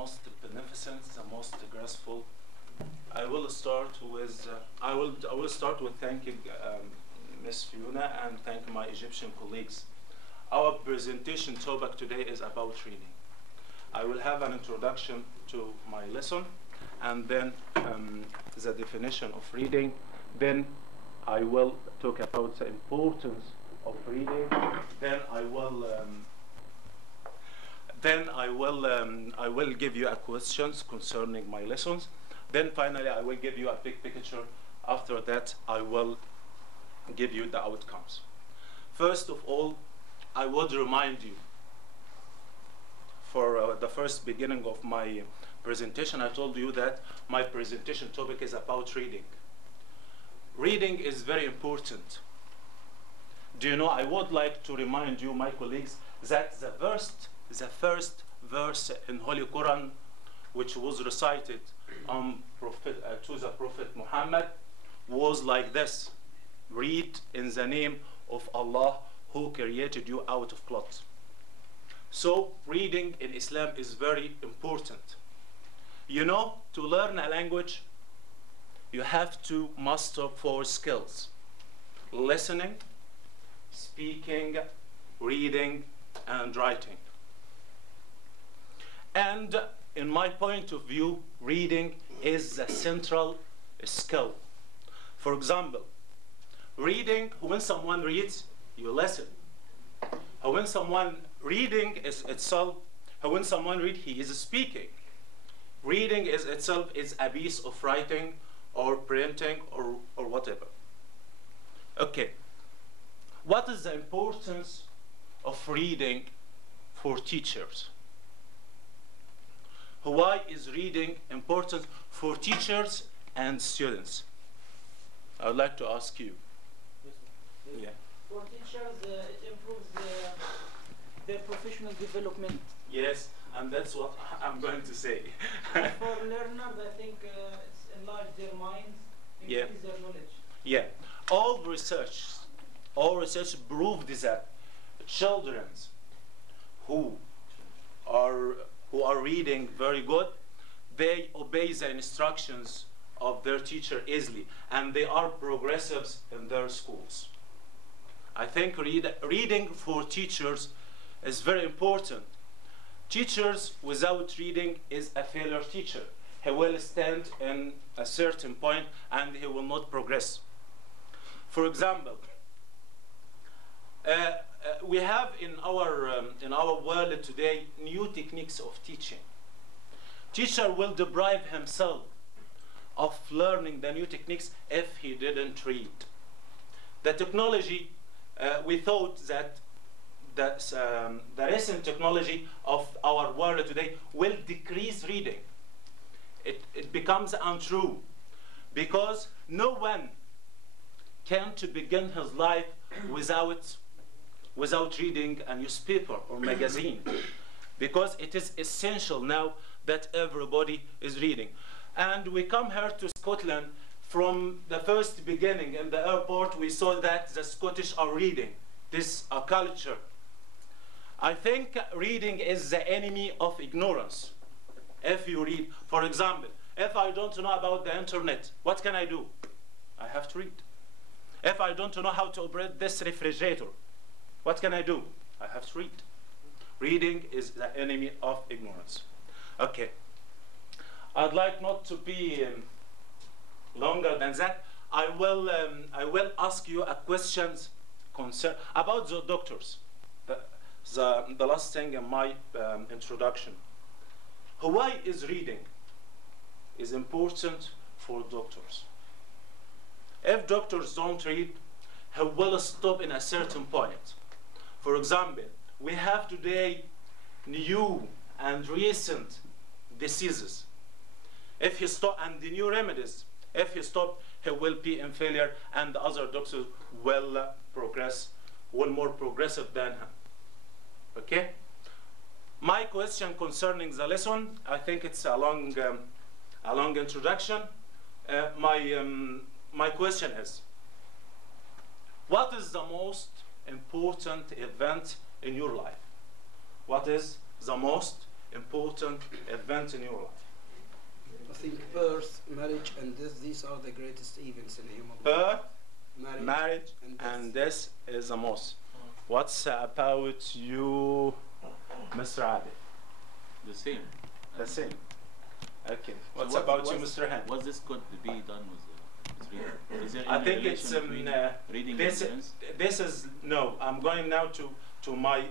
most beneficent, the most graceful. I will start with thanking Ms. Fiona and thank my Egyptian colleagues. Our presentation topic today is about reading. I will have an introduction to my lesson, and then the definition of reading. Then I will talk about the importance of reading. Then I will give you a questions concerning my lessons. Then finally I will give you a big picture. After that I will give you the outcomes. First of all, I would remind you, for the first beginning of my presentation, I told you that my presentation topic is about reading. Reading is very important. Do you know, I would like to remind you, my colleagues, that the first verse in Holy Quran, which was recited to the Prophet Muhammad, was like this: read in the name of Allah who created you out of blood. So reading in Islam is very important. You know, to learn a language, you have to master 4 skills: listening, speaking, reading, and writing. And in my point of view, reading is a central skill. For example, reading, when someone reads, you listen. When someone reading is itself, when someone reads, he is speaking. Reading is itself is a piece of writing or printing or whatever. Okay. What is the importance of reading for teachers? Why is reading important for teachers and students? I would like to ask you. Yes. Yeah. For teachers, it improves their professional development. Yes, and that's what I'm going to say. And for learners, I think it's enlarge their minds, increase their knowledge. Yeah. All research proved that children who are reading very good, they obey the instructions of their teacher easily, and they are progressives in their schools. I think reading for teachers is very important. Teachers without reading is a failure teacher. He will stand in a certain point and he will not progress. For example, we have in our world today new techniques of teaching. Teacher will deprive himself of learning the new techniques if he didn't read. The technology, we thought that the recent technology of our world today will decrease reading. It becomes untrue, because no one can to begin his life without reading a newspaper or magazine, because it is essential now that everybody is reading. And we come here to Scotland. From the first beginning in the airport, we saw that the Scottish are reading. This is a culture. I think reading is the enemy of ignorance. If you read, for example, if I don't know about the internet, what can I do? I have to read. If I don't know how to operate this refrigerator, what can I do? I have to read. Reading is the enemy of ignorance. Okay. I'd like not to be longer than that. I will ask you a question about the doctors. The last thing in my introduction. Why is reading is important for doctors? If doctors don't read, he will stop in a certain point. For example, we have today new and recent diseases. If he stop, and the new remedies, if he stop, he will be in failure, and the other doctors will progress, more progressive than him. Okay? My question concerning the lesson, I think it's a long introduction. My question is, what is the most important event in your life? What is the most important event in your life? I think birth, marriage, and death, these are the greatest events in a human life. Birth, marriage, and this is the most. What's about you, Mr. Adi? The same. The same. Okay. What's So about you, Mr. Han? What's this going to be done with reading? Is there I any think relation it's between reading this. and dance? This is no. I'm going now to my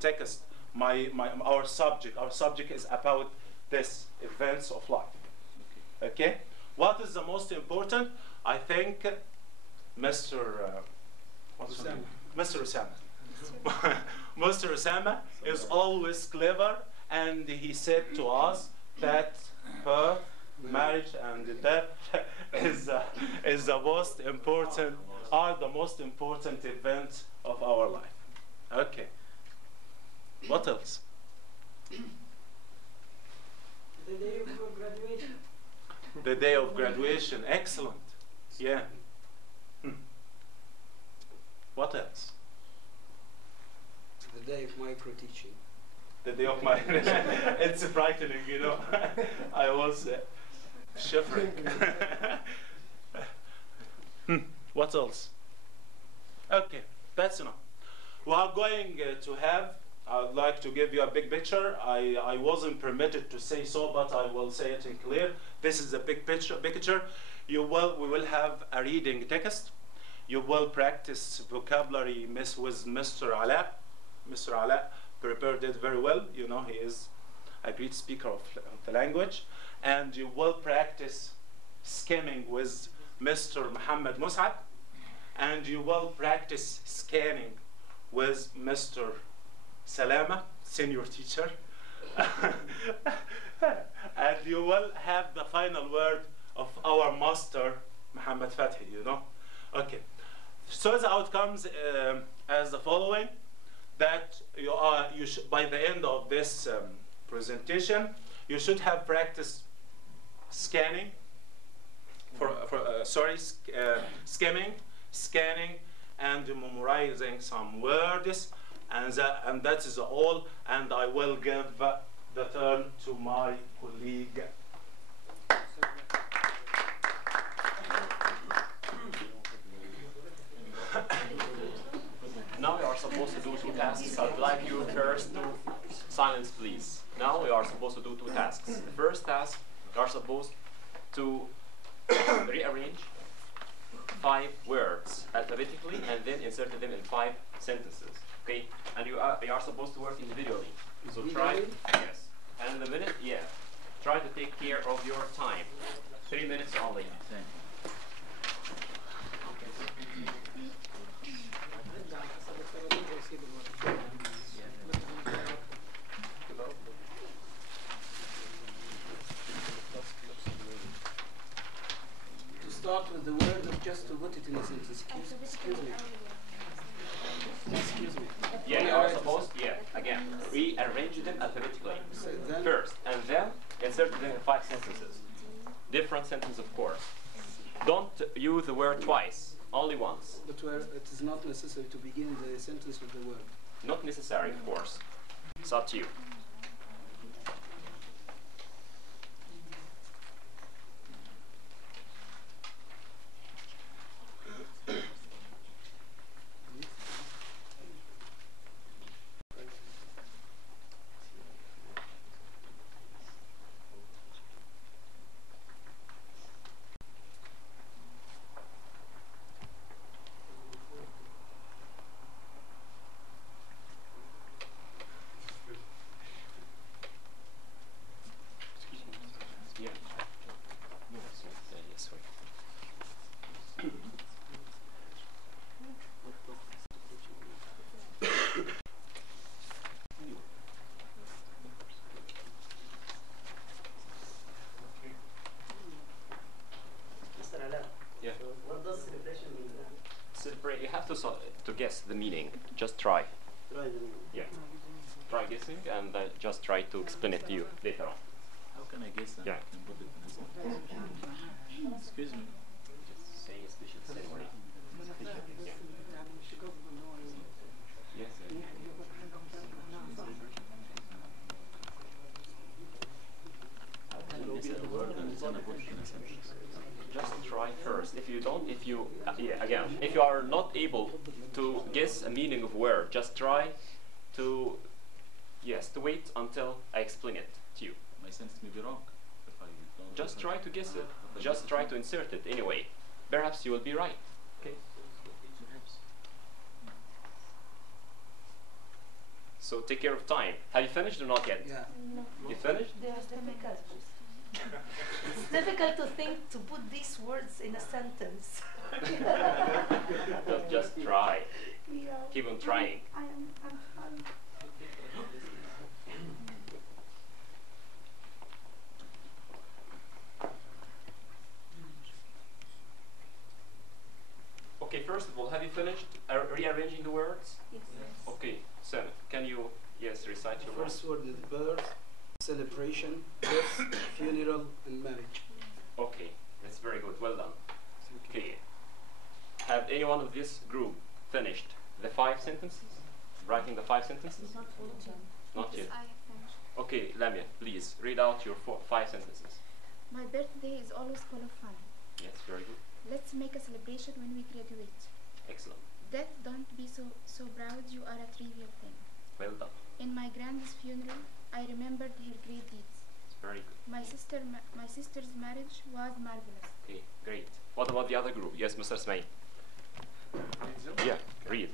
text. Our subject. Our subject is about this events of life. Okay. What is the most important? I think Mr. What's his name? Mr. Osama. Mr. Osama is always clever, and he said to us that birth, marriage, and death is the most important, are the most important event of our life. Okay. What else? The day of your graduation. The day of graduation. Excellent. Yeah. What else? The day of micro teaching. The day of my it's frightening, you know. I was shivering. What else? Okay, that's enough. We are going to have, I'd like to give you a big picture. I wasn't permitted to say so, but I will say it in clear. This is a big picture. We will have a reading text. You will practice vocabulary with Mr. Alaa. Mr. Alaa prepared it very well. You know, he is a great speaker of the language. And you will practice skimming with Mr. Mohammad Mos'ad. And you will practice scanning with Mr. Salama, senior teacher. And you will have the final word of our master, Muhammad Fahty, you know. Okay. So the outcomes as the following: that by the end of this presentation, you should have practiced scanning, skimming, scanning, and memorizing some words, and that is all. And I will give the turn to my colleague. Now we are supposed to do two tasks. I'd like you first to silence, please. Now we are supposed to do two tasks. The first task, you are supposed to rearrange 5 words alphabetically and then insert them in 5 sentences. Okay? And you are supposed to work individually. So try, yes. And the minute, yeah. Try to take care of your time. 3 minutes only. Start with the word of just to put it in a sentence. Excuse me. Excuse me. Yeah, you are supposed, again, rearrange them alphabetically first, and then insert them in 5 sentences. Different sentence, of course. Don't use the word twice, only once. But where it is not necessary to begin the sentence with the word. Not necessary, of course. It's up to you. You have to guess the meaning. Just try. Yeah. Try guessing and just try to explain it to you later on. How can I guess that? Yeah. I can put it in a sentence. Excuse me. Just say a special ceremony. Yeah. Yes. if you are not able to guess a meaning of a word, just try to, yes, to wait until I explain it to you. My sentence may be wrong. If I don't Just try to guess it. Just try to insert it anyway. Perhaps you will be right. Okay. So take care of time. Have you finished or not yet? Yeah. No. You finished? They are difficult. It's difficult to think to put these words in a sentence. Just try. Yeah. Keep on trying. I'm trying. Okay, first of all, have you finished rearranging the words? Yes. Okay, Sam, can you, yes, recite your words? First word is birth, celebration, death, funeral, and marriage. Okay, that's very good. Well done. Okay. Have any one of this group finished the 5 sentences? Writing the 5 sentences? Not yet. I have finished. Okay, Lamia, please read out your 5 sentences. My birthday is always full of fun. Yes, very good. Let's make a celebration when we graduate. Excellent. Death, don't be so proud, you are a trivial thing. Well done. In my grand's funeral, I remembered her great deeds. It's very good. My sister's marriage was marvelous. Okay, great. What about the other group? Yes, Mr. Smail. Yeah, read.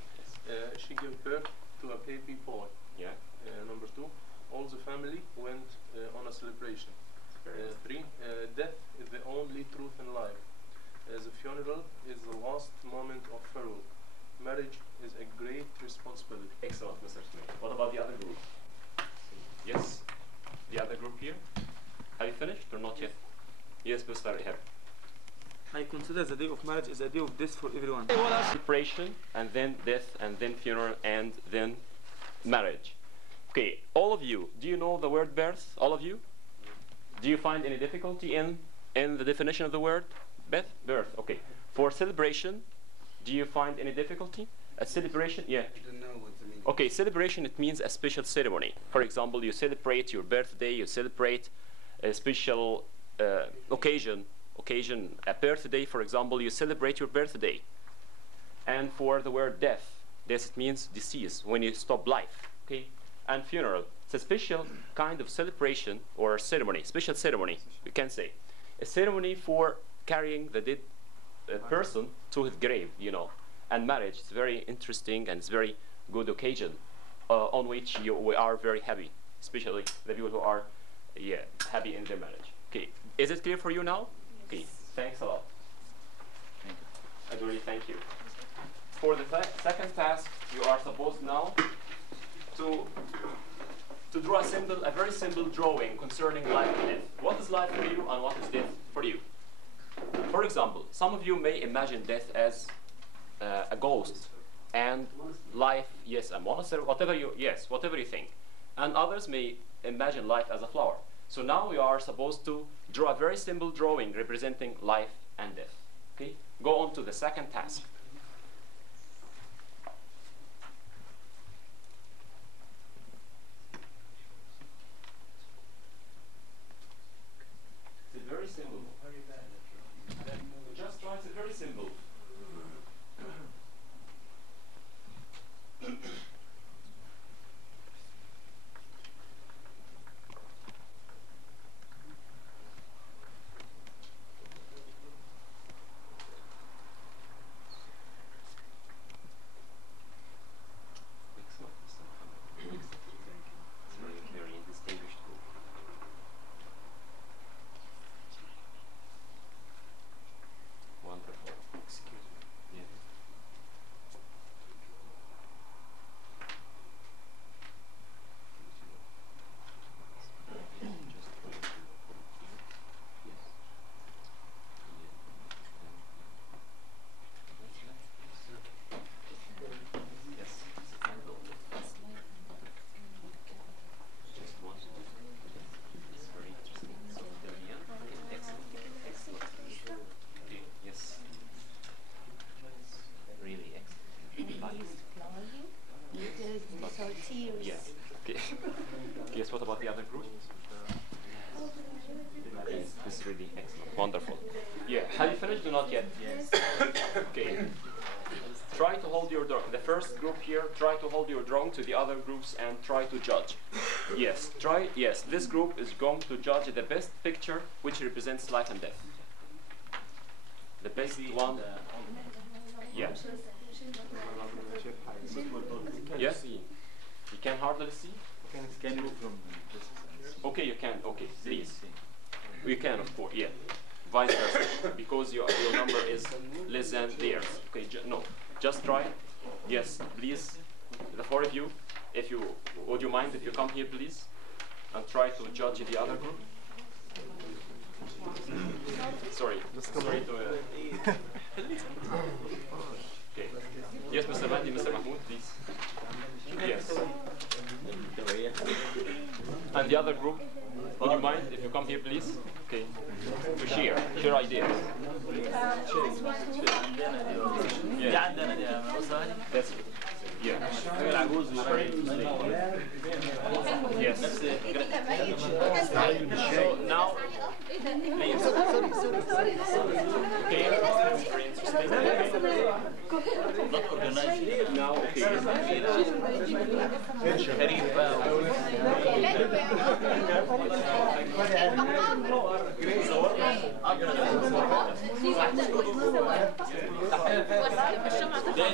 She gave birth to a baby boy. Yeah. Number 2, all the family went on a celebration. 3, death is the only truth in life. The funeral is the last moment of farewell. Marriage is a great responsibility. Excellent, Mr. Smith. What about the other group? Yes, the other group here. Have you finished or not yet? Yes, Mr. Ihab. I consider the day of marriage is a day of death for everyone. Celebration, and then death, and then funeral, and then marriage. Okay, all of you, do you know the word birth? All of you? Do you find any difficulty in the definition of the word? Beth? Birth, okay. For celebration, do you find any difficulty? A celebration, yeah. I don't know what the meaning. Okay, celebration, it means a special ceremony. For example, you celebrate your birthday, you celebrate a special occasion, a birthday, for example, you celebrate your birthday. And for the word death, it means disease, when you stop life, okay? And funeral, it's a special kind of celebration or ceremony, special ceremony, we can say. A ceremony for carrying the dead person to his grave, you know. And marriage is very interesting and it's very good occasion on which we are very happy, especially the people who are happy in their marriage. Okay, is it clear for you now? Yes. Okay, thanks a lot. Thank you. I do really thank you. For the second task, you are supposed now to draw a very simple drawing concerning life and death. What is life for you and what is death for you? For example, some of you may imagine death as a ghost, and life, yes, a monastery, whatever you think. And others may imagine life as a flower. So now we are supposed to draw a very simple drawing representing life and death. Okay? Go on to the second task. It's very simple. Just try, it's very simple. Yes, what about the other group? This is really excellent. Wonderful. Yeah, have you finished or not yet? Yes. Okay. your drawing. The first group here, try to hold your drawing to the other groups and try to judge. Yes, try. Yes, this group is going to judge the best picture which represents life and death. The best one. Yeah. Yes. You can hardly see. Can you from Okay, you can. Okay, please. You can, of course. Yeah. Vice versa, because your number is less than theirs. Okay, no, just try. Yes, please, the four of you, if you would you mind if you come here, please, and try to judge the other group. Sorry to. Okay. Yes, Mr. Mahdi, Mr. Mahmoud, please. Yes. And the other group, would you mind if you come here, please? Okay. To share ideas. Yeah. That's it. Yeah. Yes. So now, okay. not organized? Now, okay.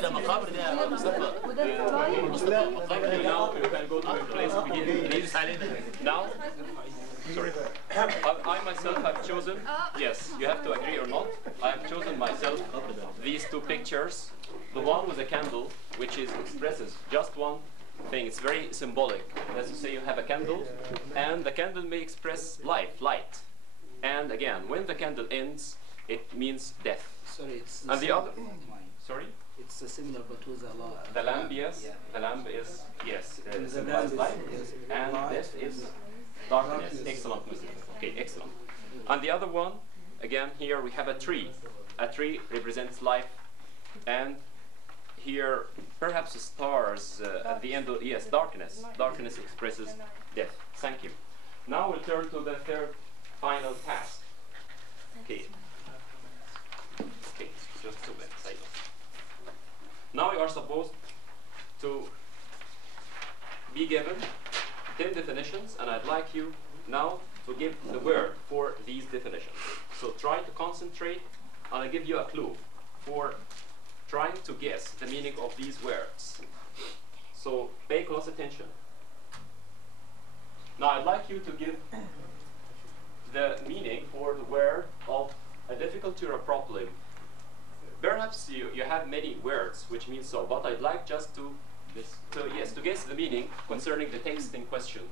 ده مقابر ده مصطفى Now you can go to the place to begin. Now, sorry. I myself have chosen, yes, you have to agree or not, I have chosen myself these two pictures. The one with a candle, which expresses just one thing. It's very symbolic. As you say, you have a candle, and the candle may express light. And again, when the candle ends, it means death. Sorry, it's And the other, sorry? It's similar, but with a lot. The lamp, yes. Yeah. The lamp is, yes, And symbolizes light. yes, And light. death is darkness. Excellent, Muslim. Okay, excellent. And the other one, again, here we have a tree. A tree represents life. And here, perhaps stars at the end of, yes, darkness. Darkness expresses death. Thank you. Now we'll turn to the third final task. Okay. Okay, just to say. Now you are supposed to be given 10 definitions, and I'd like you now to give the word for these definitions. So try to concentrate, and I'll give you a clue for trying to guess the meaning of these words. So pay close attention. Now I'd like you to give the meaning for the word of a difficulty or a problem. Perhaps you have many words which mean so, but I'd like just to guess the meaning concerning the text in question.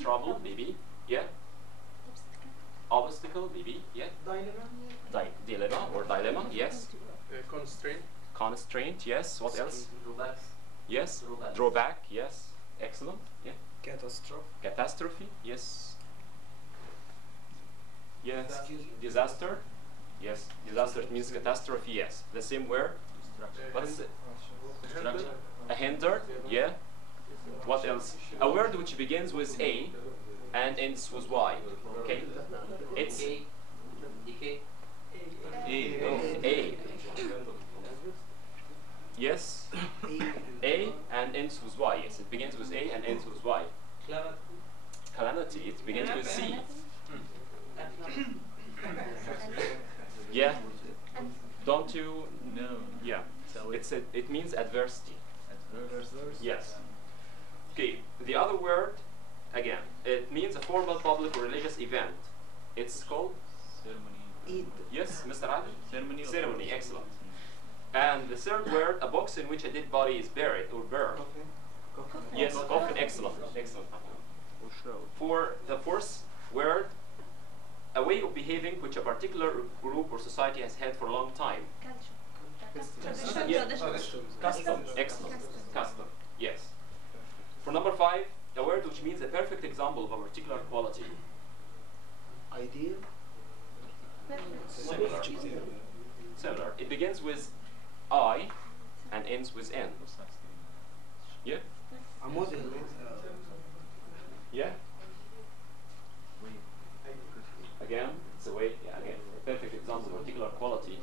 Trouble, maybe, yeah. Obstacle, maybe, yeah. Dilemma or dilemma, yes. Constraint. Constraint, yes. What else? Drawback. Yes. Drawback, yes. Excellent, yeah. Catastrophe. Catastrophe, yes. Yes. Disaster, yes. Disaster means catastrophe, yes. The same word. What's it? A hinder, yeah. What else? A word which begins with A and ends with Y. Okay. It's A. Yes. A and ends with Y. Yes, it begins with A and ends with Y. Calamity. It begins with C. Yeah. Don't you? No. Yeah. It means adversity. Yes. Okay. The other word, again, it means a formal public or religious event. It's called Ceremony. Eid. yes, Mr. Ali. Ceremony. Ceremony. Excellent. And the third word, a box in which a dead body is buried or burned. Yes, coffin. Excellent. Excellent. For the fourth word, a way of behaving which a particular group or society has had for a long time. Yeah. Custom. Excellent. Custom. Yes. For number 5, a word which means a perfect example of a particular quality. Ideal. Similar. Similar. It begins with I and ends with N. Yeah? A model. Yeah? Again, it's a way, yeah, again, a perfect example of a particular quality.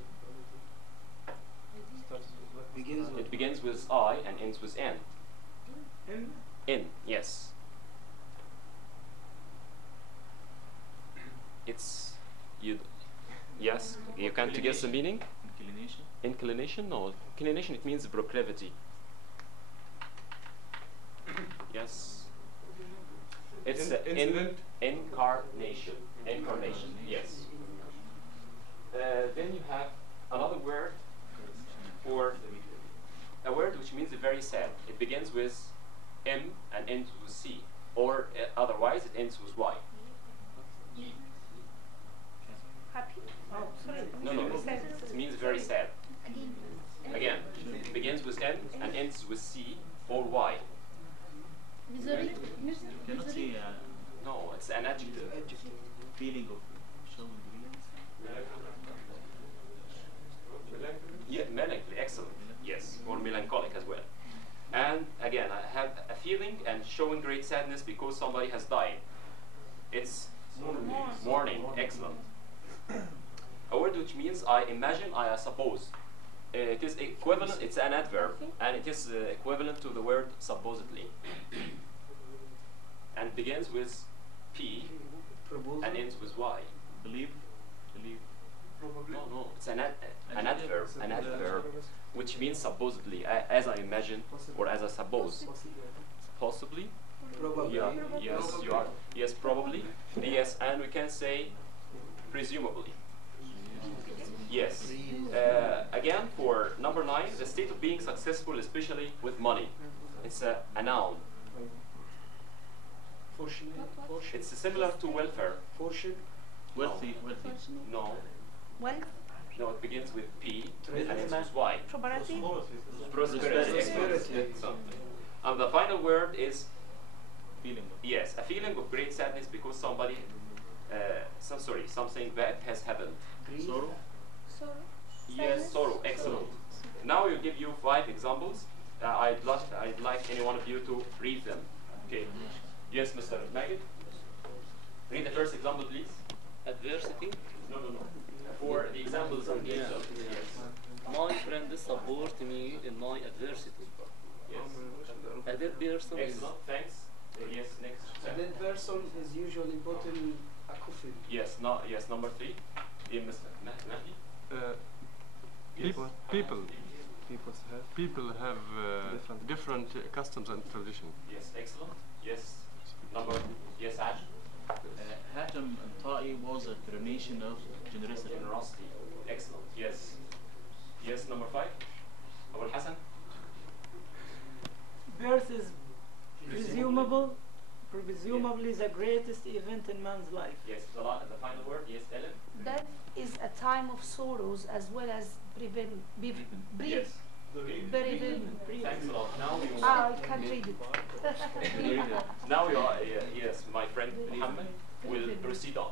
Begins with begins with I and ends with N. In, yes. It's you. Yes, you can't guess the meaning. Inclination. Inclination? No. Inclination, it means proclivity. Yes. It's incarnation. Incarnation, yes. Then you have another word for a word which means very sad. It begins with M and ends with C. Or otherwise, it ends with Y. Happy? Oh, sorry. No, it means very sad. Again, it begins with M and ends with C or Y. Misery. Cannot say No, it's an adjective. feeling of showing grief. Yeah, melancholy, excellent. Yes, or melancholic as well. And again, I have a feeling and showing great sadness because somebody has died. It's mourning, excellent. A word which means I imagine, I suppose. It is equivalent, it's an adverb, and it is equivalent to the word supposedly. And begins with P and ends with Y. Believe. No, it's an adverb, which means supposedly, as I imagine, or as I suppose. Possibly? Probably. Yeah, yes, you are. Yes, probably. Yes, and we can say presumably. Yes. Again, for number 9, the state of being successful, especially with money. It's a noun. It's similar to welfare. Fortune. Wealthy. No. Wealth, No, it begins with P and ends with Y. prosperity, Prosperity. Excellent. And the final word is Feeling. yes, a feeling of great sadness because somebody, something bad has happened. Sorrow. Sorrow. Yes, sorrow. Excellent. Now we'll give you 5 examples. I'd like any one of you to read them. Okay. Yes, Mr. Magid. Read the first example, please. Adversity. No. For the examples of the example. Yes. My friends support me in my adversity. Yes. A dead person is Excellent. Thanks. Yes. Next. A dead person is usually put in a coffin. Yes. No. Yes. Number 3. Dear Mr. Mahdi. People have different customs and tradition. Yes. Excellent. Yes. Number. Yes. Aj. Hatem and Ta'i was a coronation of generosity. Generosity. Excellent. Yes. Yes. Number 5. Abu Hassan. Birth is presumably the greatest event in man's life. Yes. The final word. Yes. Ellen. death is a time of sorrows as well as Yes. Thanks a lot. Now we I can't read it. Now we are, yes, my friend Mohammad will proceed on.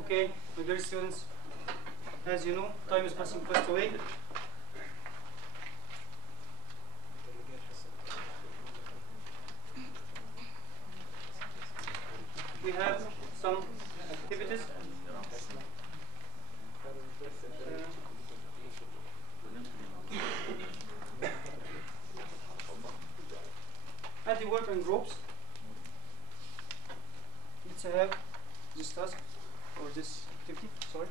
Okay, my dear students, as you know, time is passing fast away. We have some activities. As you work in groups, let's have this task or this activity. Sorry.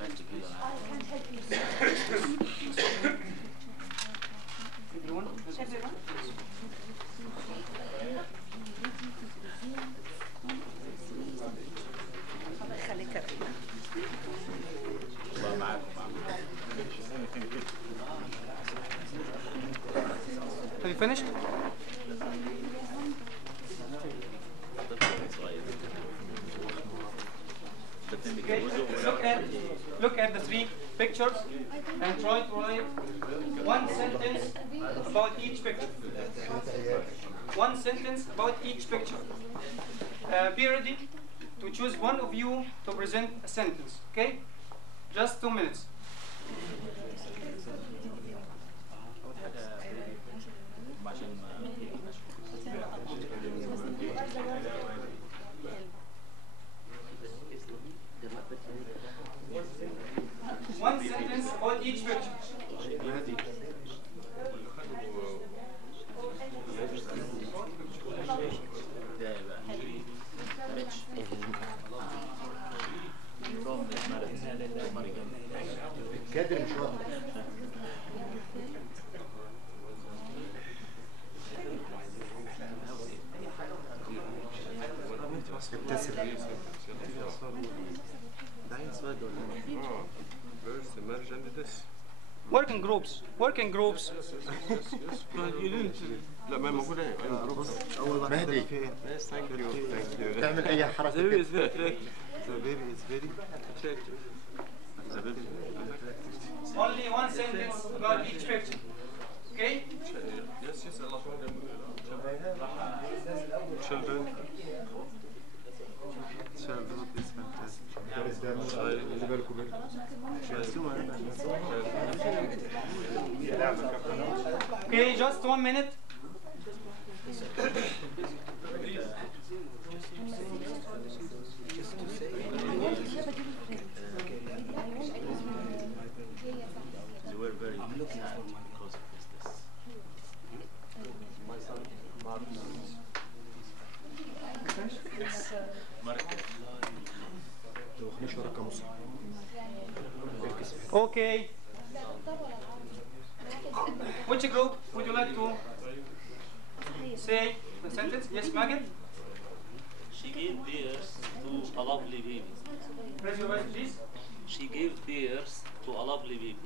I can't help you. Everyone? Everyone? الله يخليك يا رينا. الله معاك. Have you finished? Okay. Look at the 3 pictures and try to write 1 sentence about each picture. 1 sentence about each picture. Be ready to choose one of you to present a sentence. Okay? Just 2 minutes. Working groups. Working groups. لا ما موجودة هي مهدي Yes, thank you. تعمل أي حركة. The baby is very attractive. The baby is very Attractive. Only one sentence about each picture. Okay? Yes, yes, Allah. Children. Childhood is fantastic. Okay, just 1 minute. They were very sad because of this. My son, Okay. Which group would you like to say the sentence? Yes, Magid? She gave birth to a lovely baby. Raise your voice, please. She gave birth to a lovely baby.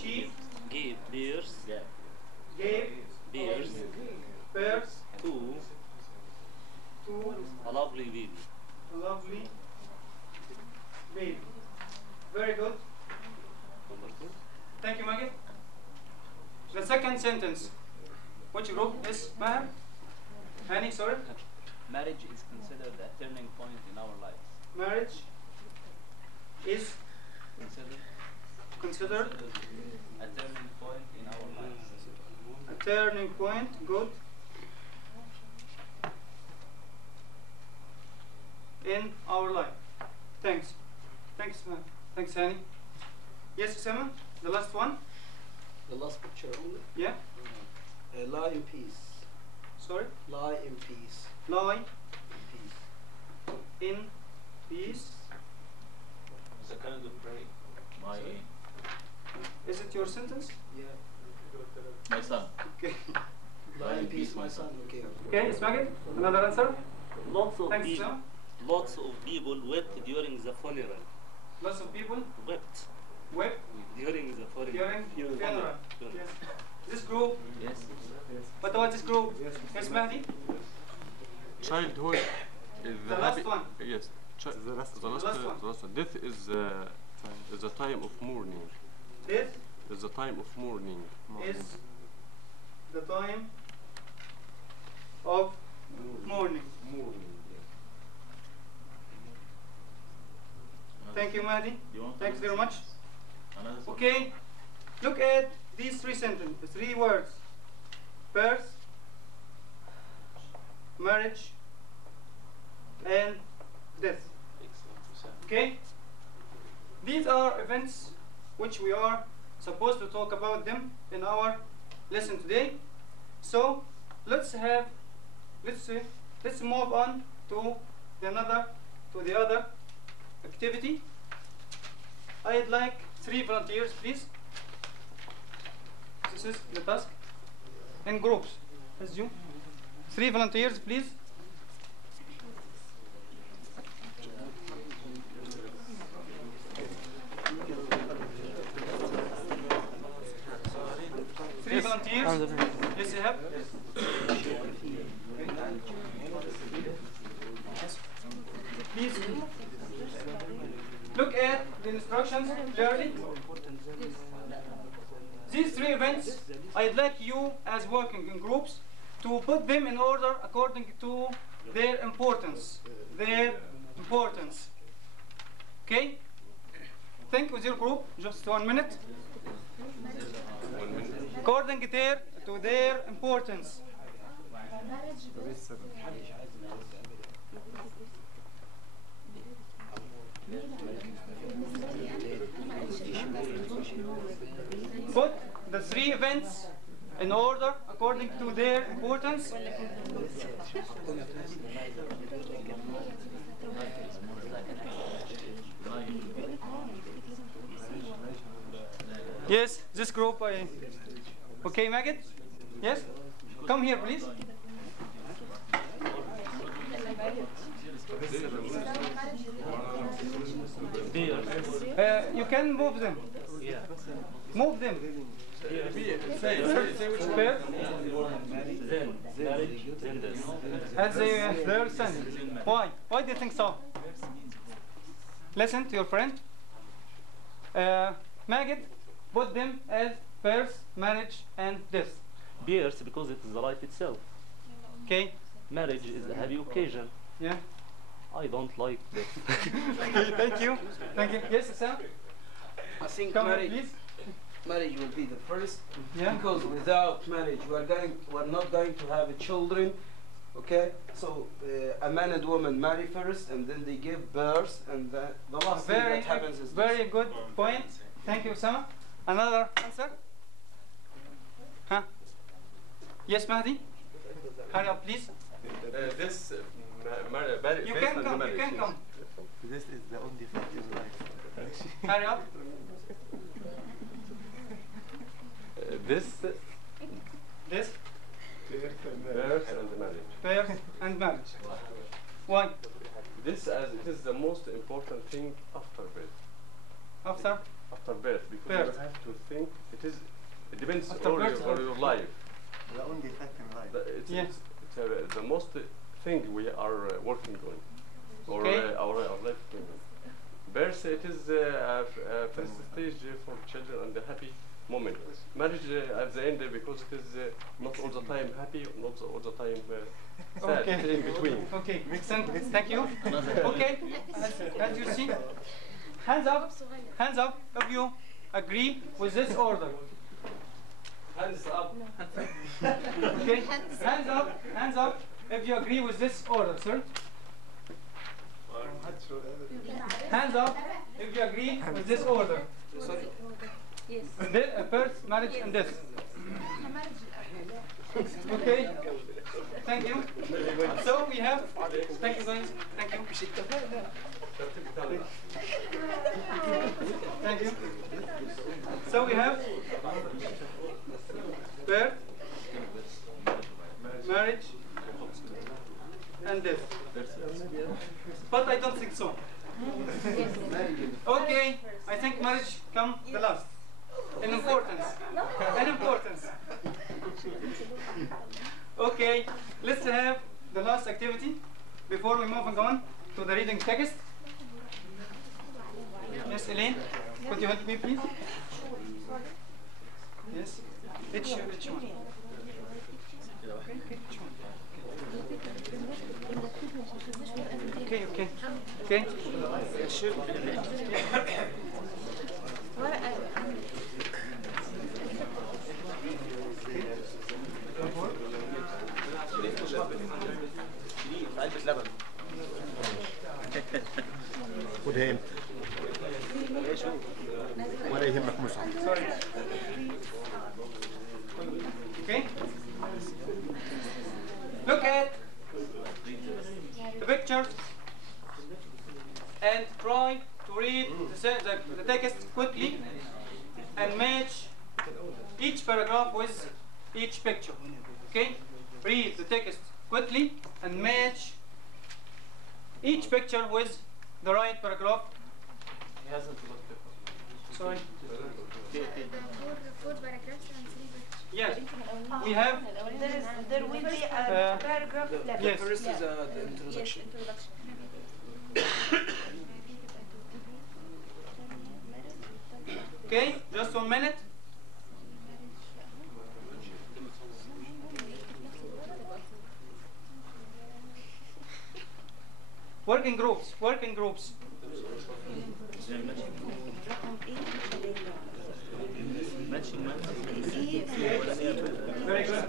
She Gave birth. gave Birth birth to to a lovely baby. a lovely baby. Very good. Thank you, Magid. The second sentence. Which group is Maher? Annie, sorry. Marriage is considered a turning point in our lives. Marriage is considered A turning point in our lives. a turning point. Good. In our life. Thanks. Thanks, thanks, Annie. Yes, Simon. The last one. The last picture only. Yeah. Lie in peace. Sorry. Lie in peace. Lie In peace. in peace. It's a kind of prayer. Is it your sentence? Yeah. My son. Okay. Lie in peace, my son. Okay. Okay, Ismail. Another answer. Lots of Thanks, people. Sam. Lots of people wept during the funeral. Lots of people Wept wept during the funeral. during funeral. Yes. This group. Yes. What about this group? Yes, Mahdi. Childhood is The happy. last one. Yes. The last The last one. the last one. Death is the time of mourning. Death Is the time of mourning. is the time of mourning. Thank you, Mahdi. You want Thanks very much. another sentence? Okay, look at these three sentences, 3 words. Birth, marriage, and death. Okay? These are events which we are supposed to talk about them in our lesson today. So let's move on to the other activity. I'd like 3 volunteers, please. This is the task. In groups, as you. 3 volunteers, please. Three volunteers. Yes, you have. Please look at the instructions clearly. These 3 events, I'd like you, as working in groups, to put them in order according to their importance. Okay? Think with your group, just 1 minute. According to their importance. Put the 3 events in order according to their importance. Yes, this group. Okay, Magid? Yes? Come here, please. You can move them. Move them. Say which Pair. Then marriage, then this. As a third sentence. Why? Why do you think so? Listen to your friend. Magid, put them as birth, marriage, and death. Birth because it is the life itself. Okay. Marriage is a happy occasion. Yeah. I don't like this. Okay, thank you. Thank you. Yes, Sam? I think Come marriage, on, please. marriage will be the first. Yeah. Because without marriage, we're not going to have children. Okay. So a man and woman marry first, and then they give birth, and the last thing that happens is very good point. Thank you, Sama. Another answer? Huh? Yes, Mahdi? Hurry up, please. This You can come. You can come. This is the only fact in life. Hurry up. This This. birth and marriage. Birth and marriage. Why? This as it is the most important thing after birth. After? After birth, because Birth. you have to think it depends After on birth your life. The only fact in life. Yes. It's the most thing we are working on, or Okay. our life. Birth, it is a first stage for children and a happy moment. Marriage at the end, because it is not all the time happy, not all the time sad. Okay. It's in between. Okay. Thank you. Okay. As you see, hands up. Hands up if you agree with this order. Hands up. Okay. Hands up. Hands up if you agree with this order, sir. Hands up if you agree with this order. Sorry. Yes. Birth, marriage, and death. Okay. Thank you. So we have. Thank you, guys. Thank you. Thank you. So we have birth, marriage, and death. But I don't think so. Okay, I think marriage comes the last. In importance. In importance. Okay, let's have the last activity before we move on to the reading text. Yes, Elaine, could you help me, please? Yes. Which one? Okay, okay. Okay. خدها انت ولا يهمك مصعب. Okay. Look at the picture and try to read the text quickly and match each paragraph with each picture. Okay? Read the text quickly and match each picture with the right paragraph. He hasn't looked at it. Sorry. Four paragraphs and three pictures. Yes. We have. There will be a paragraph left. Yes. First is the introduction. Okay, just 1 minute. Working groups, working groups. Very good.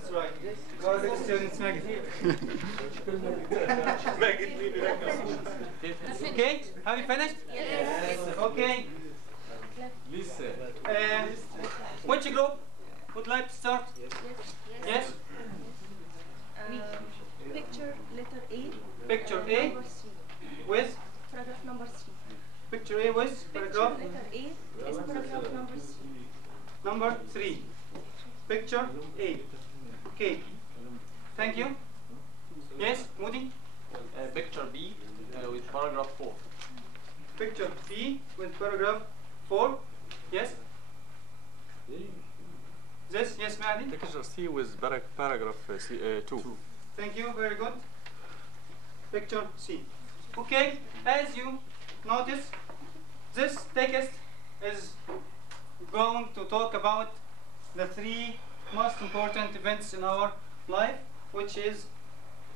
That's right. God, it's students, Maggie. Okay, have you finished? Yes. Okay. Listen. Which group would like to start? Yes? Picture letter A. Picture A Number 3. with Paragraph number 3. Picture A was paragraph Letter A is paragraph number 3. number 3. Picture A. Okay. Thank you. Yes, Moody? Picture B with paragraph 4. Picture B with paragraph 4. Yes? This? Yes, Mahdi? Picture C with paragraph 2. Thank you, very good. Picture C. Okay, as you notice, this text is going to talk about the 3 most important events in our life, which is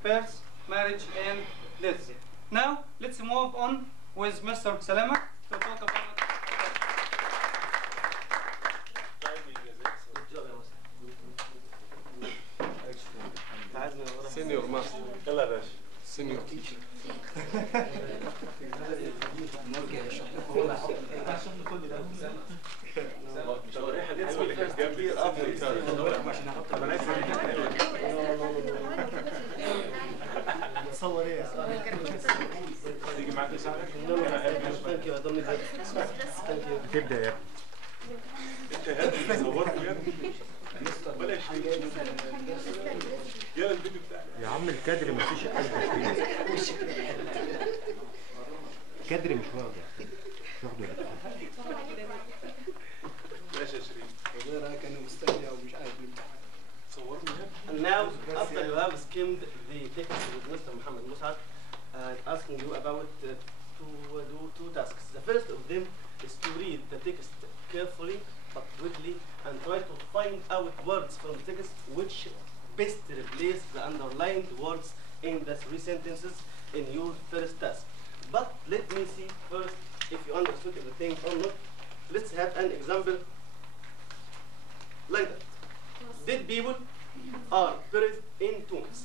birth, marriage, and death. Now, let's move on with Mr. Salama to talk about. Senior master. يلا يا باشا. Senior teacher. تصور ايه؟ تيجي معاك يساعدك؟ تبدا يا انت هات صورته يا ابني. بلاش يلا الفيديو بتاعك يا عم الكادر مفيش قلب فيه. الكادر مش واضح. مش واخده ولا ماشي يا شيرين. والله رايك انا مستني او مش عارف صورني يا And now, after you have skimmed the text with Mr. Mohammad Mos'ad, asking you about to do 2 tasks. The first of them is to read the text carefully but quickly and try to find out words from the text which best replace the underlined words in the 3 sentences in your first task. But let me see first if you understood everything or not. Let's have an example like that. Dead people are buried in tombs.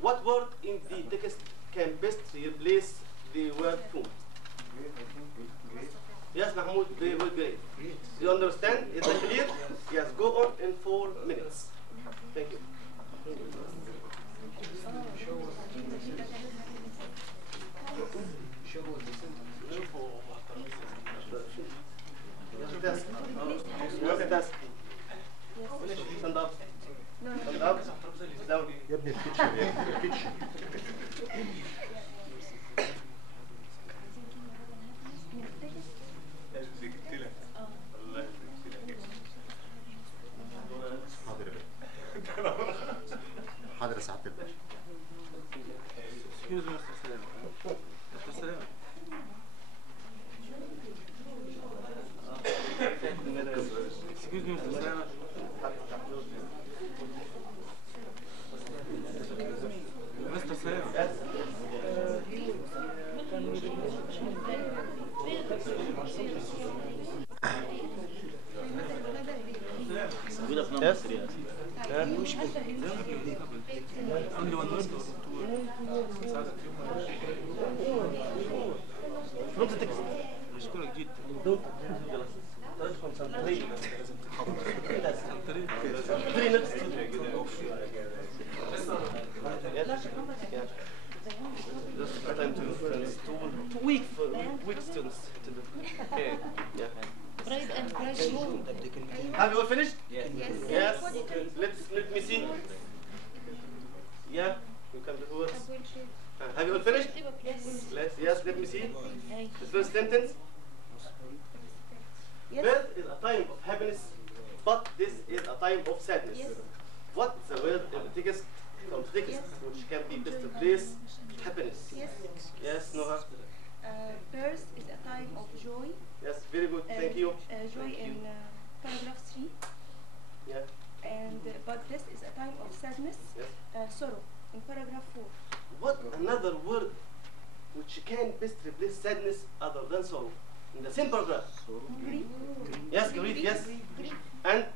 What word in the text can best replace the word tomb? Yes, Mahmoud, very good, great. You understand? Is that clear? Yes, go on in 4 minutes. Thank you. What's the task? Stand up. Stand up. Down. يا ابني الكيتشن يا ابني الكيتشن. حاضر يا باشا. حاضر يا سعادة الباشا. Excuse me, Mr. Salama. Mr. Salama. Excuse me, Mr. Salama. Mr. Salama. Yes. موجودة في نمبر 3 Only one word or 2 words? From the text. مشكورة جدا. Just time to friends. Too weak for weak students to do. Okay. Yeah. Bride and bridegroom. Have you all finished? Yes. Yes. Let me see. Yeah. You come to words. Have you all finished? Yes. Let me see. The first sentence. Yes. Birth is a time of happiness, but this is a time of sadness. Yes. What's the word in the text from the text which can be best replaced happiness? Yes. Yes, Noha. Birth is a time of joy. Yes, very good. Thank you. Joy in paragraph 3. Yeah. And but this is a time of sadness. Yes. Sorrow in paragraph 4. What another word which can best replace sadness other than sorrow? In the same paragraph. Grief. Yes, grief, yes. And?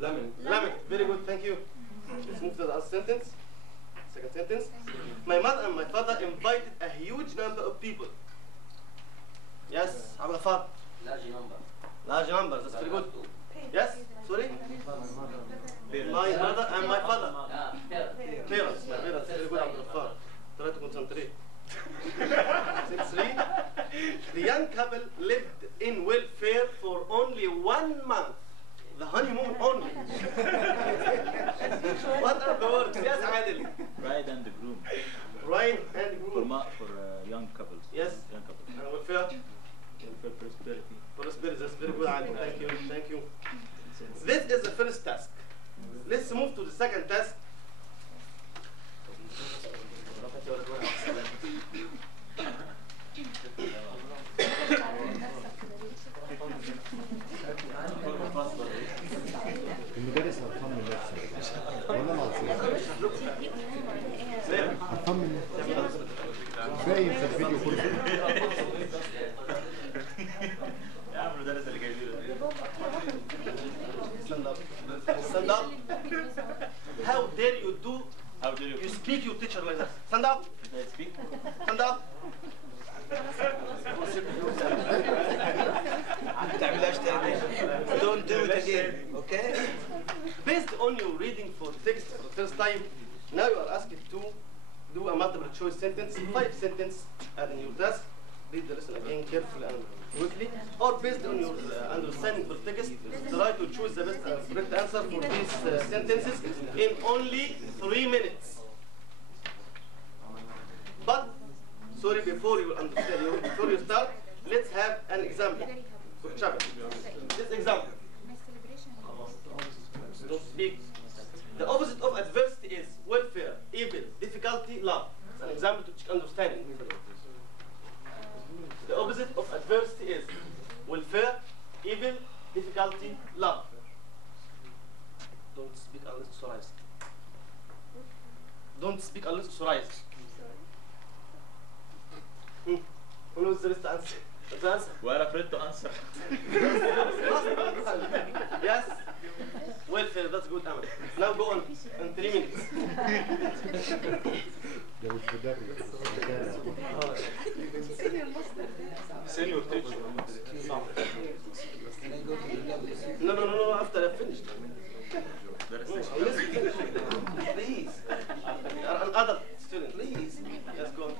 Lemon. Lemon. Very good, thank you. Let's move to the other sentence. Second sentence. My mother and my father invited a huge number of people. Yes, Abdul Ghaffar. Large number. Large number, that's very good. Yes, sorry? My mother and my father. Parents, my parents, very good, Abdul Ghaffar. Try to concentrate. 6-3. The young couple lived in welfare for only 1 month. The honeymoon only. What are the words? Yes, Adil. Bride and the groom. Bride and groom. For young couples. Yes. Young couples. And welfare? For prosperity. Prosperity. That's very good, Adil. Thank you. Thank you. This is the first task. Let's move to the second task. المدرس هتطمن نفسه والله العظيم هتطمن نفسه باين في الفيديو كله يا عم المدرس اللي جاي لي Stand up. Stand up. How dare you do? How dare you speak your teacher like that? Stand up. Did I speak? Stand up. Don't do it again, okay? Based on your reading for the text for the first time, now you are asked to do a multiple choice sentence, 5 sentences, and in your task, read the lesson again carefully and quickly, or based on your understanding for the text, try to choose the best correct answer for these sentences in only 3 minutes. But, sorry, before you understand, before you start, let's have an example. For chapter. This example. Don't speak. The opposite of adversity is welfare, evil, difficulty, love. It's an example to check understanding. The opposite of adversity is welfare, evil, difficulty, love. Don't speak unless authorized. Don't speak unless authorized. Who knows the best answer? The answer? We're afraid to answer. Yes? Welfare, that's good, Ahmed. Now go on in 3 minutes. Senior teacher. No, after I finished. Please. You're an adult student. Please. Yes, go on.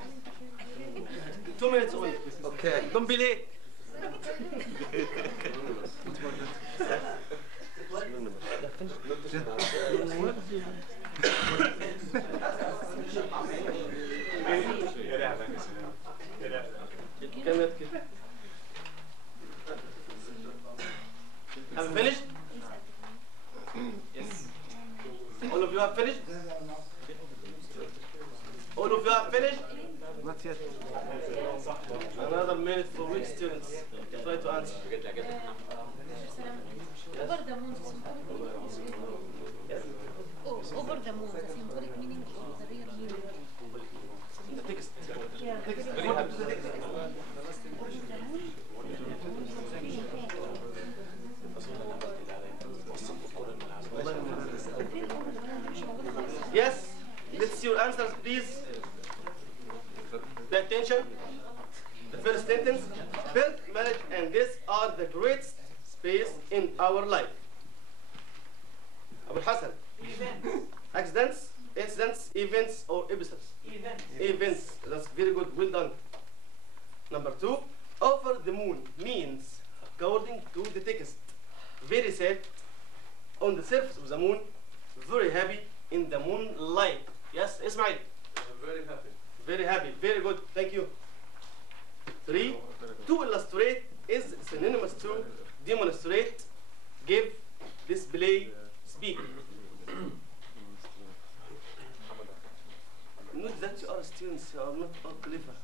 2 minutes only. Okay. Don't be late. Have you finished? Yes. All of you have finished? All of you have finished? Not yet. Another minute for weak students. Try to answer. Over the moon Yes. Over the moon, the symbolic meaning or the real meaning? The text. Yeah. Very happy. Yes. Let's see your answers, please. Pay attention. The first sentence, birth, marriage, and death are the greatest space in our life. Abu Hassan. Events. Accidents, incidents, events, or episodes? Events. Events. That's very good. Well done. Number 2, over the moon means, according to the text, very sad, on the surface of the moon, very happy, in the moonlight. Yes, Ismail? Very happy. Very happy. Very good. Thank you. 3, to illustrate is synonymous to demonstrate, give, display, speak. Not that you are students, you are not all clever.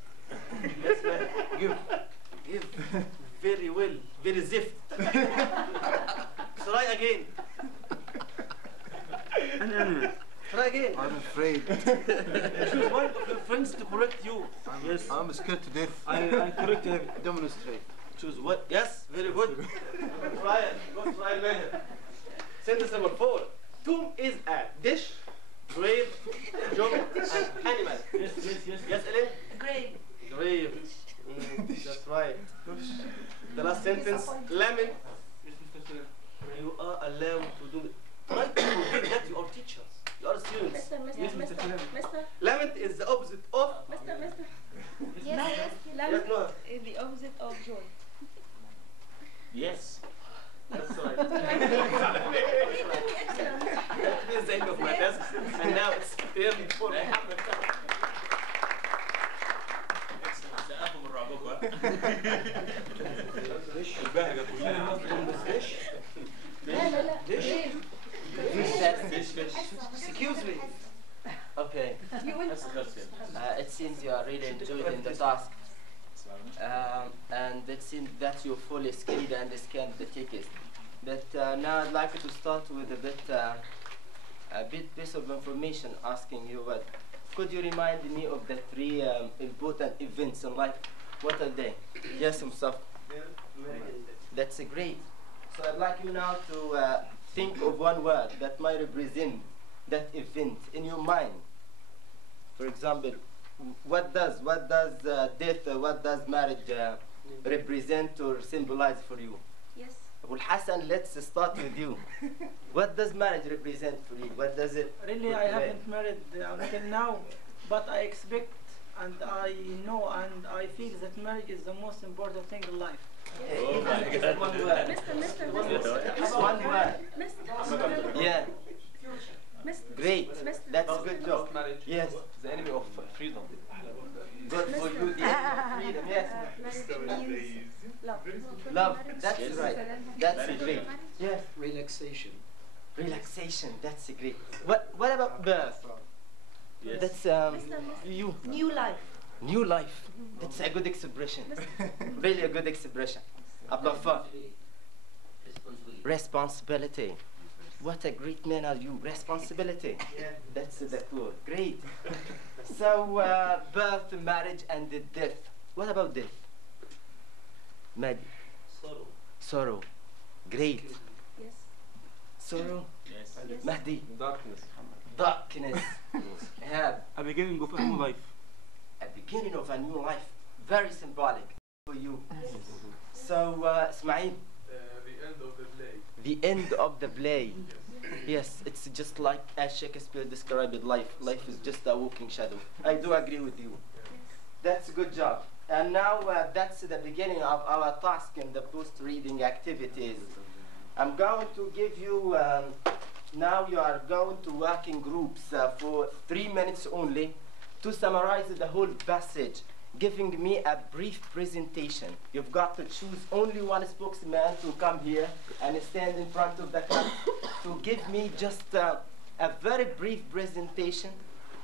Yes, man. Give. Very well. Very zift. Try again. Try again. I'm afraid. Choose one of your friends to correct you. Yes. I'm scared to death. I correct him. Demonstrate. Choose what? Yes, very good. Try it. Go try it. Sentence number 4. Tomb is a dish, grave, job, and animal. Yes. Yes, Ellen? Grave. Grave. That's right. The last sentence. Lemon. You are allowed to do it. Try to forget that you are teachers. You are students. Mister. Lament is the opposite of. Mister. Yes, love Yes, no. is the opposite of joy. Yes. That's right. Excellent. That is the end of my task, and now it's early for Mohammed. Excuse me. Okay. It seems you are really enjoying the task. And it seems that you're fully skilled and scanned the tickets. But now I'd like to start with a bit piece of information asking you what could you remind me of the three important events in life? What are they? Yes, Mustafa. That's great. So I'd like you now to think of one word that might represent that event in your mind. For example, what does death, what does marriage represent or symbolize for you? Yes. Well, Hassan, let's start with you. What does marriage represent for you? What does it? Really, I haven't married until now, but I expect and I know and I feel that marriage is the most important thing in life. Oh my God. One word. Mister. One word. Mister. Yeah. Mister. Great. That's a good job. Marriage. Yes. The enemy of freedom. Good for you, the freedom. Yes. Marriage means love. Love. That's right. That's great. Yes. Relaxation. Relaxation. That's great. What about birth? Yes. That's you. New life. New life. That's a good expression. Really a good expression. Abdullah. Responsibility. What a great man are you. Responsibility. That's the word. Great. So birth, marriage, and the death. What about death? Sorrow. Sorrow. Great. Yes. Sorrow. Yes. Mahdi. Darkness. Darkness. Yeah. A beginning of a new life. A beginning of a new life. Very symbolic for you. So, Ismail. The end of the play. The end of the play. Yes, it's just like as Shakespeare described it, life. Life is just a walking shadow. I do agree with you. That's a good job. And now that's the beginning of our task in the post-reading activities. I'm going to give you, now you are going to work in groups for 3 minutes only to summarize the whole passage, giving me a brief presentation. You've got to choose only one spokesman to come here and stand in front of the class to give me just a very brief presentation,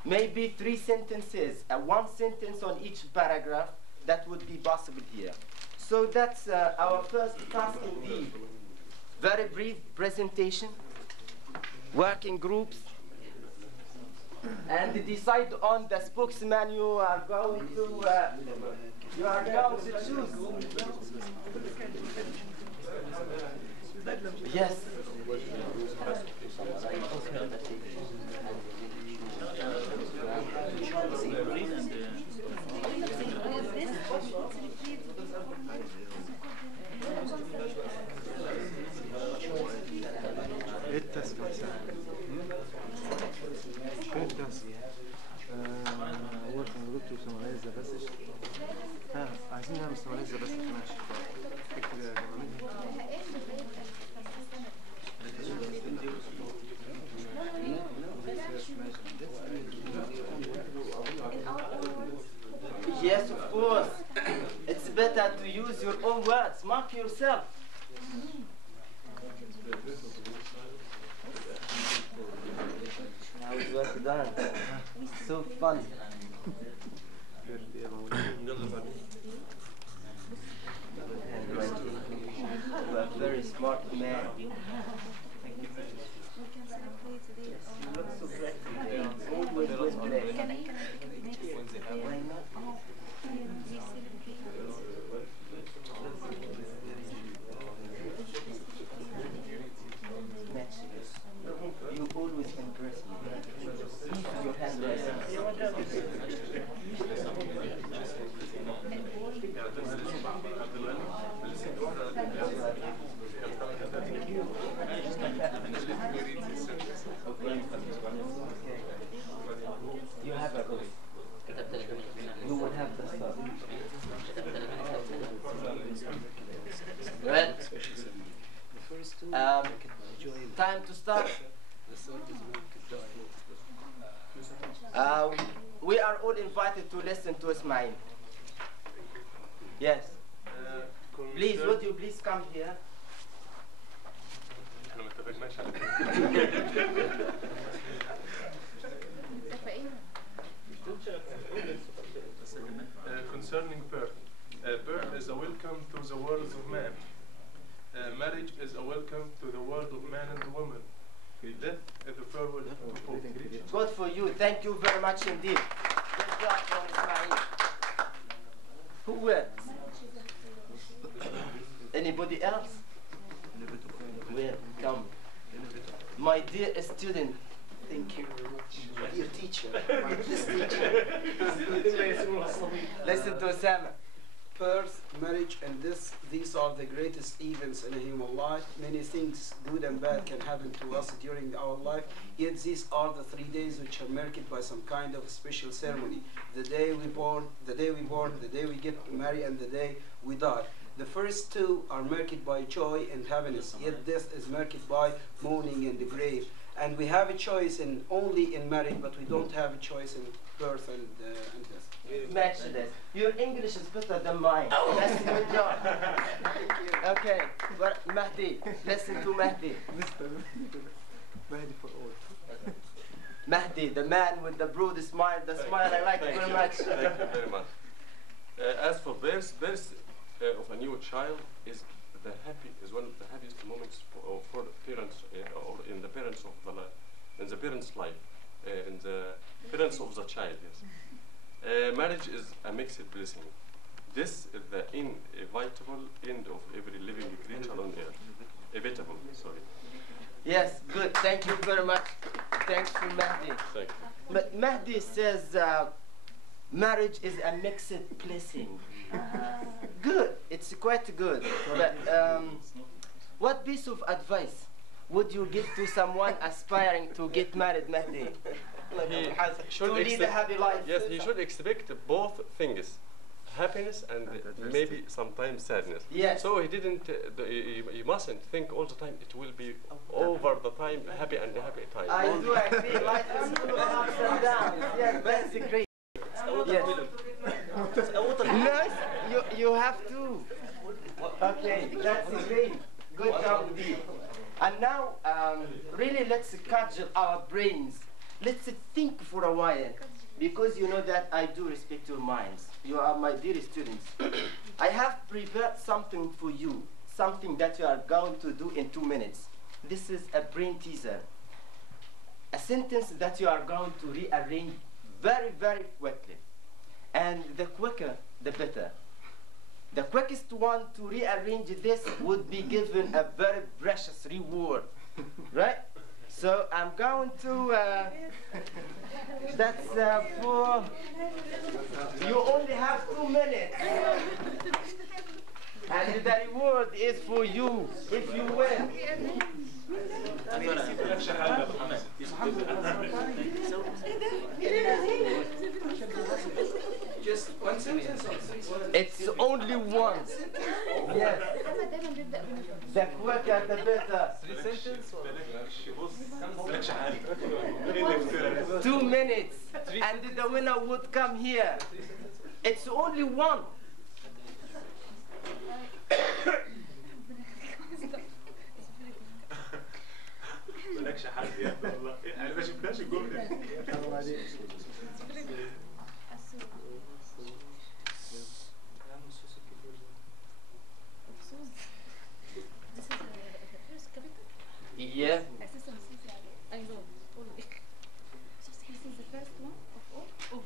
maybe 3 sentences, 1 sentence on each paragraph. That would be possible here. So that's our first task indeed. Very brief presentation, working groups, and decide on the spokesman you are going to choose. Yes. ايه التاسك يا سعد؟ ايه التاسك؟ working group to summarize the passage. عايزين نعمل summarize the passage ماشي. اكتب يا Yes, of course. It's better to use your own words. Mark yourself. How is work done? So fun. You are a very smart man. You look so practical. Always with play. Why not? You always impress me. Even your handwriting. You have a book. You will have the stuff. Well, time to start. We are all invited to listen to Ismail. Yes. Please, would you please come here? Concerning birth. Birth is a welcome to the world of man. Marriage is a welcome to the world of man and woman. Death is a farewell to both. Good for you. Thank you very much indeed. Good job from Ismail. Who else? Anybody else? Well, come. My dear student. Thank you very much. My dear teacher. My dear teacher. Listen to Osama. Birth, marriage, and these are the greatest events in a human life. Many things, good and bad, can happen to us during our life. Yet these are the 3 days which are marked by some kind of special ceremony. The day we born, the day we get married, and the day we die. The first two are marked by joy and happiness. Yet death is marked by mourning and the grave. And we have a choice only in marriage, but we don't have a choice in birth and death. Match this. Your English is better than mine. That's a good job. Okay, but Mahdi, listen to Mahdi. Mahdi for all. Mahdi, the man with the broad smile, the smile I like very much. Thank you very much. As for birth of a new child is one of the happiest moments for parents or in the parents of the parents' life, in the parents of the child. Yes. Marriage is a mixed blessing. This is the inevitable end of every living creature on earth. Inevitable, sorry. Yes, good. Thank you very much. Thanks for Mahdi. Thank you. But Mahdi says marriage is a mixed blessing. Good. It's quite good. But what piece of advice would you give to someone aspiring to get married, Mahdi? To lead a happy life. Yes, he should expect both things, happiness and maybe sometimes sadness. Yes. So he didn't. You mustn't think all the time it will be over the time happy and happy time. I do agree. Life is full of ups and downs. Yes, that's great. Yes. Nice. You have to. Okay, that's great. Good job, indeed. And now, really, let's cudgel our brains. Let's think for a while, because you know that I do respect your minds. You are my dear students. I have prepared something for you, something that you are going to do in 2 minutes. This is a brain teaser. A sentence that you are going to rearrange very, very quickly. And the quicker, the better. The quickest one to rearrange this would be given a very precious reward, right? So I'm going to, that's for, you only have 2 minutes. And the reward is for you, if you win. Just one sentence or 3 sentences? It's only one. Yes. The quicker the better. 3 sentences? 2 minutes. And the winner would come here. It's only one. مالكش حد يا ابني والله انا ما شفناش الجمله دي Yeah. I know. This is the first one of all.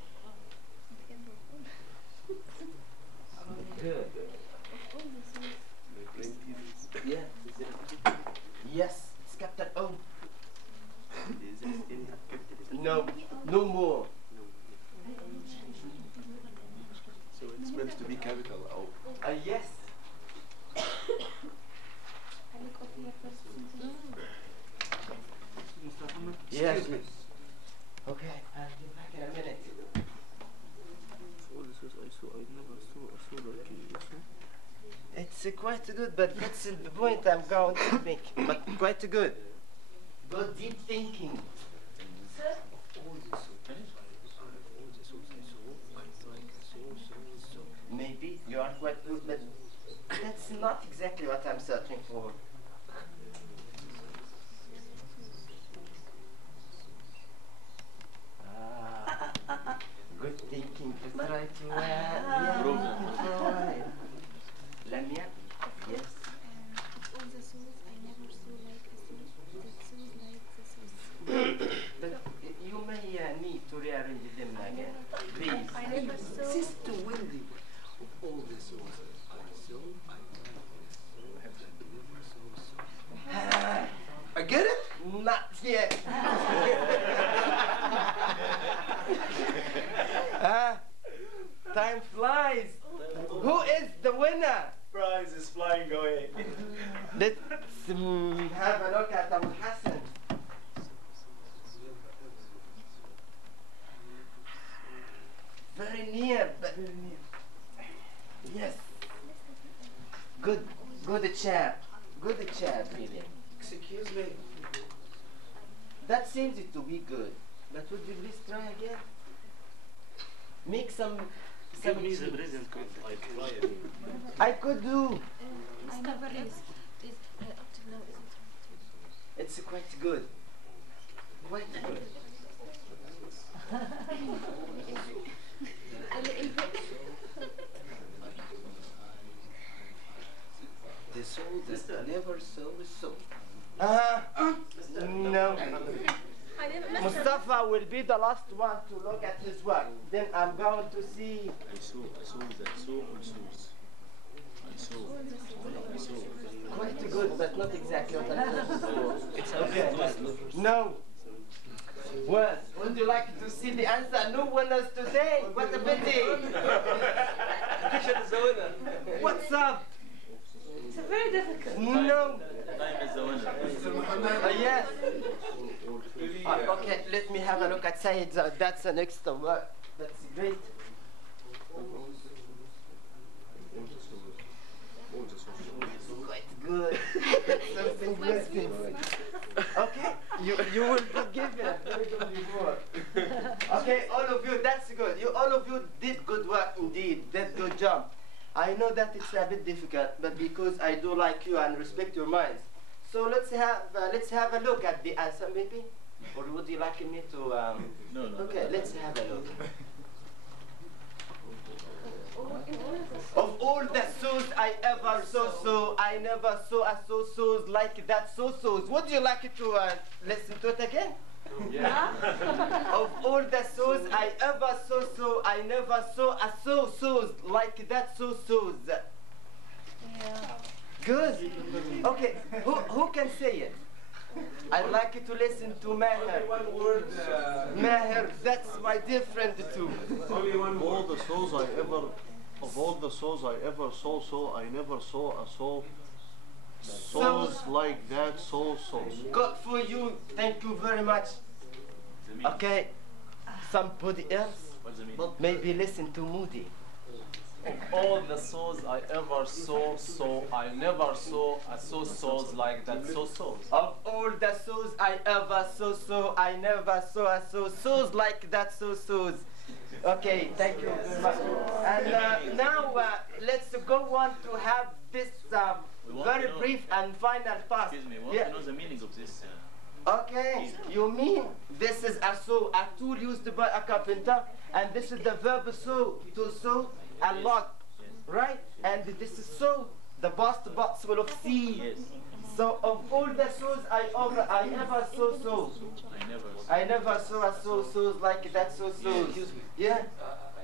quite good, but that's the point I'm going to make. But quite good. Good deep thinking. Sir? Maybe you are quite good, but that's not exactly what I'm searching for. Good thinking to try to Lamia? Yes. Of all the souls, I never saw like a soul that sows like the soul. But you may need to rearrange them again, please. I never saw. Sister Wendy, of all the souls I saw, I get it? Not yet. Time flies. Who is the winner? Prize is flying away. Let's have a look at Abu Hassan. Very near, but yes. Good chap. Good chap, really. Excuse me. That seems to be good. But would you please try again? Make some Give me the present code. I try it. I could do. I never is up to now isn't It's quite good. Quite good. The soul that never saw a soul. No. Mustafa will be the last one to look at his work. Then I'm going to see. I saw that saw all souls. I saw. Quite good, but not exactly what I'm looking for. It's Okay. No. Well, would you like to see the answer? No winners today. What a pity. What's up? It's very difficult. No. Time is the winner. Yes. Okay, let me have a look at Said. That's an extra work. That's great. Quite good. Something missing. Okay, you will be given a very good reward. Okay, all of you, that's good. All of you did good work indeed. Did good job. I know that it's a bit difficult, but because I do like you and respect your minds. So let's have a look at the answer, maybe. Or would you like me to? No. Okay, let's have a look. Of all the souls I ever saw, I never saw a souls like that souls. Would you like to listen to it again? Yeah. Of all the souls I ever saw, I never saw a souls like that souls. Yeah. Good. Okay, who can say it? I'd like you to listen to Maher. One word. Maher, that's my dear friend too. Only one word. Of all the souls I ever saw, I never saw a soul. Souls like that, souls. Good for you. Thank you very much. Okay, somebody else? What's the meaning? Maybe listen to Moody. Of all the souls I ever saw, I never saw a souls like that souls. Of all the souls I ever saw, I never saw a souls like that souls. Okay, thank you very much. And now let's go on to have this very brief and final task. Excuse me, we want to know the meaning of this. Okay, you mean this is a saw, a tool used by a carpenter, and this is the verb saw, to saw a log, right? And this is saw, the past participle of see. Yes. So of all the saws I ever saw. I never saw a saws like that saws. Yeah.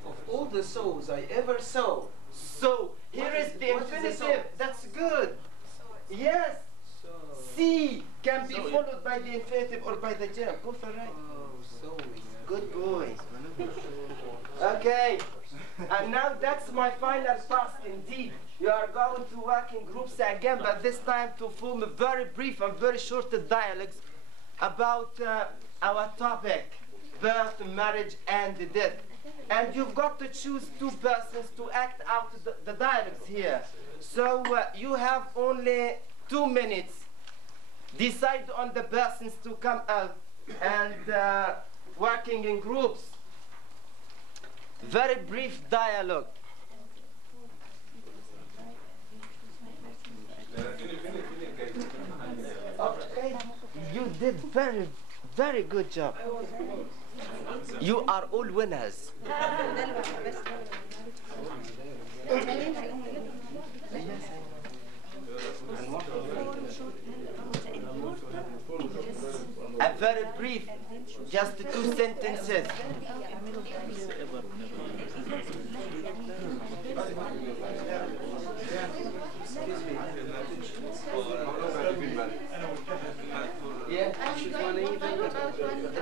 Of all the souls I ever saw. So here is the infinitive. That's good. Yes. See can be followed by the infinitive or by the germ. Go for right. Good boy. Okay. And now that's my final task indeed. You are going to work in groups again, but this time to form a very brief and very short dialogues about our topic, birth, marriage, and death. And you've got to choose two persons to act out the dialogues here. So you have only 2 minutes. Decide on the persons to come out and working in groups. Very brief dialogue. Okay. You did very, very good job. You are all winners. A very brief, just 2 sentences. Yeah.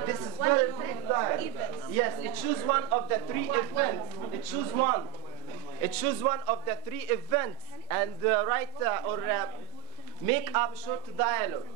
This is very brief dialogue. Yes, it choose one of the 3 events. It choose one. It choose one of the 3 events and write or make up short dialogue.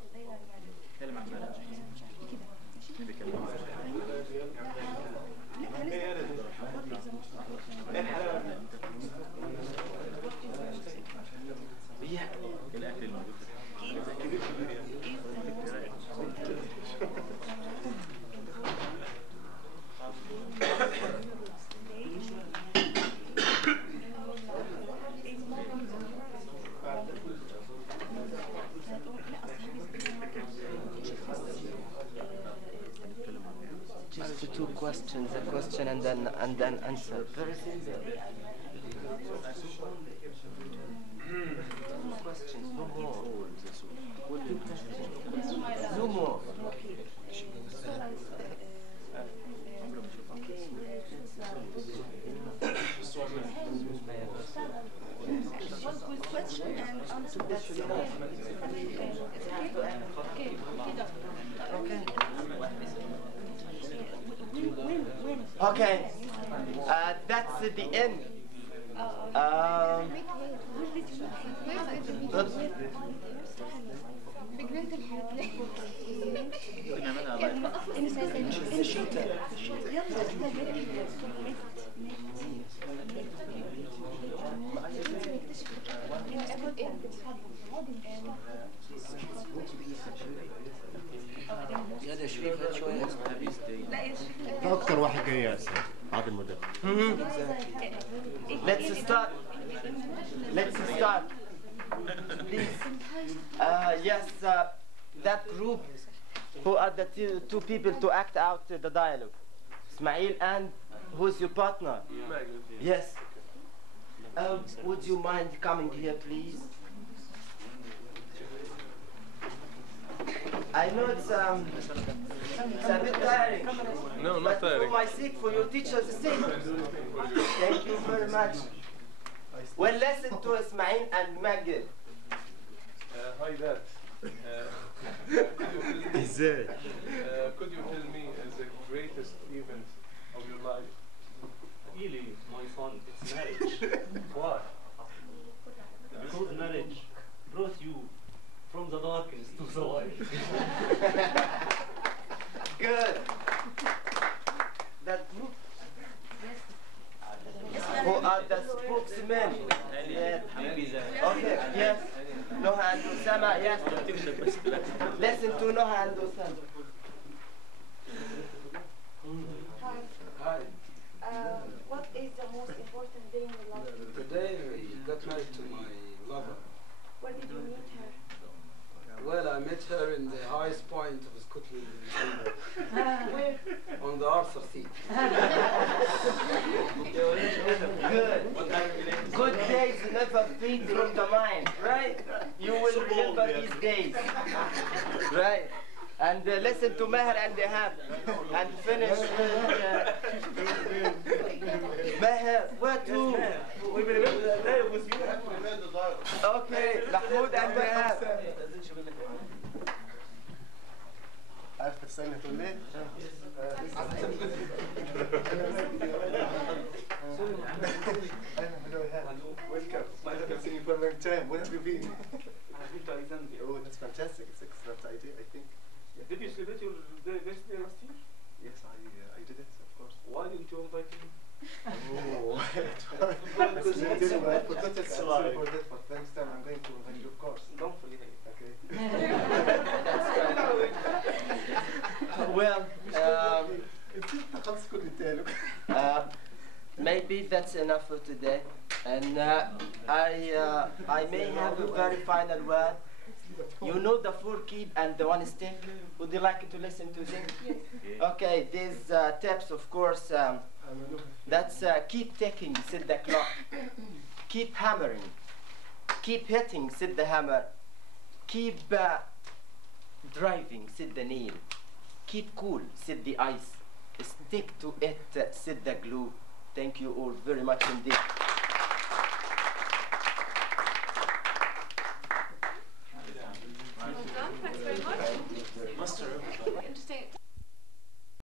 Just 2 questions, a question and then answer. Very simple. Questions, no more. No more. One question and answer. Okay, that's the end. زيادة شريف هات شوية. أكثر واحد جاي يا أستاذ بعد المدة. Let's start. Let's start. Please. Yes, that group who are the 2 people to act out the dialogue. Ismail and who's your partner? Yes. Would you mind coming here, please? I know it's a bit tiring. No, not but tiring. for my sake, for your teacher's sake. Thank you very much. Well, listen to Ismail and Magid. Hi, Dad. Could you tell me the greatest event of your life? Really, my son, it's marriage. Why? Because marriage brought you from the darkness to the light. Good. That group who are the spokesmen. Yes. Okay, yes. Noha and Osama, yes. Listen to Noha and Osama. Hi. What is the most important day in your life? Today I got married to my lover. Where did you meet her? Well, I met her in the highest point of Scotland, Where? on the Arthur Seat. Good. Good days never fade from the mind, right? You will remember these days. Right. And listen to Meher and Dehab. And finish with Meher. Where to? Okay, Mahmoud and Dehab. عارف تستنى تقول ليه؟ Welcome. I haven't seen you for a long time. What have you been? I've been to Alexandria. Oh, that's fantastic. It's an excellent idea, I think. Did you celebrate your birthday last year? Yes, I did it, of course. Why didn't you invite me? Oh. Because you didn't I want forgot it, to sorry for that, but next time I'm going to invite you, of course. Don't forget it. Okay. Well, maybe that's enough for today. And I may have a very final word. You know the 4 keep and the 1 stick? Would you like to listen to them? Okay, these tips, of course, that's keep ticking, said the clock. Keep hammering. Keep hitting, said the hammer. Keep driving, said the nail. Keep cool, said the ice. Stick to it, said the glue. Thank you all very much indeed.